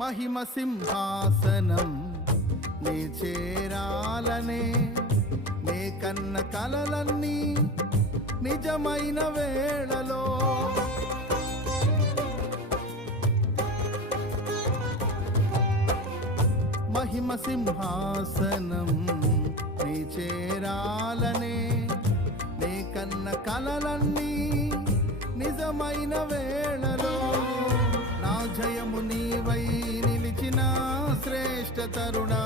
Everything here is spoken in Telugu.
మహిమ సింహాసనం నీ చేరాలనే నే కన్న కలలన్నీ నిజమైన వేళలో మహిమ సింహాసనం నీ చేరాలనే నీ కన్న కలలన్నీ నిజమైన వేళలో నా జయము నీవై నిలిచిన శ్రేష్ఠ తరుణా